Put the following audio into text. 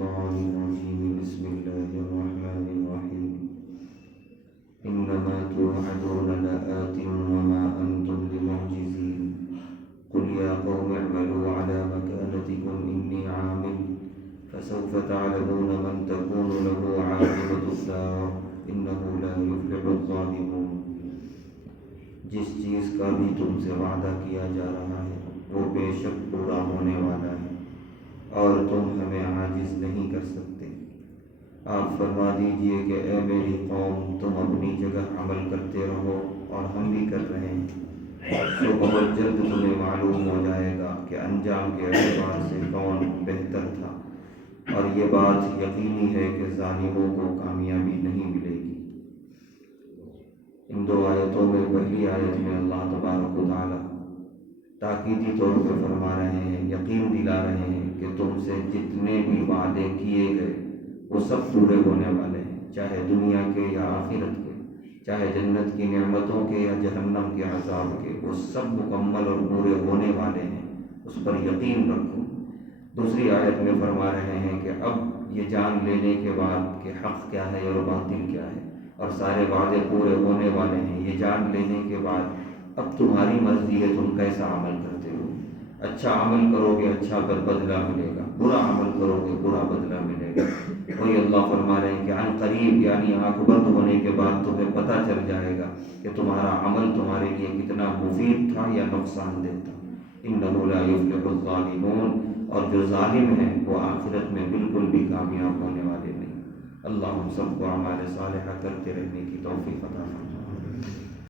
الشيطان الرجيم بسم الله الرحمن الرحيم إنما توعدون لآت وما أنتم بمعجزين قل يا قوم اعملوا على مكانتكم إني عامل فسوف تعلمون من تكون له عاقبة الدار إنه لا يفلح الظالمون۔ جس چیز کا بھی تم سے وعدہ کیا جا رہا ہے وہ بے شک پورا ہونے والا ہے اور تم ہمیں عاجز نہیں کر سکتے۔ آپ فرما دیجئے کہ اے میری قوم تم اپنی جگہ عمل کرتے رہو اور ہم بھی کر رہے ہیں، تو بہت جلد تمہیں معلوم ہو جائے گا کہ انجام کے اعتبار سے کون بہتر تھا، اور یہ بات یقینی ہے کہ ظالموں کو کامیابی نہیں ملے گی۔ ان دو آیتوں میں پہلی آیت میں اللہ تبارک و تعالی تاکیدی طور پہ فرما رہے ہیں، یقین دلا رہے ہیں کہ تم سے جتنے بھی وعدے کیے گئے وہ سب پورے ہونے والے ہیں، چاہے دنیا کے یا آخرت کے، چاہے جنت کی نعمتوں کے یا جہنم کے عذاب کے، وہ سب مکمل اور پورے ہونے والے ہیں، اس پر یقین رکھو۔ دوسری آیت میں فرما رہے ہیں کہ اب یہ جان لینے کے بعد کہ حق کیا ہے اور باطل کیا ہے اور سارے وعدے پورے ہونے والے ہیں، یہ جان لینے کے بعد اب تمہاری مرضی ہے تم کیسا عمل کرتے ہو۔ اچھا عمل کرو گے اچھا بدلہ ملے گا، برا عمل کرو گے برا بدلہ ملے گا۔ وہی اللہ فرما رہے ہیں کہ عن قریب یعنی عاقبت ہونے کے بعد تمہیں پتہ چل جائے گا کہ تمہارا عمل تمہارے لیے کتنا مفید تھا یا نقصان دہ تھا۔ انہ لا یفلح الظالمون، اور جو ظالم ہیں وہ آخرت میں بالکل بھی کامیاب ہونے والے نہیں۔ اللہ ہم سب کو اعمال صالحہ کرتے رہنے کی توفیق عطا فرمائے۔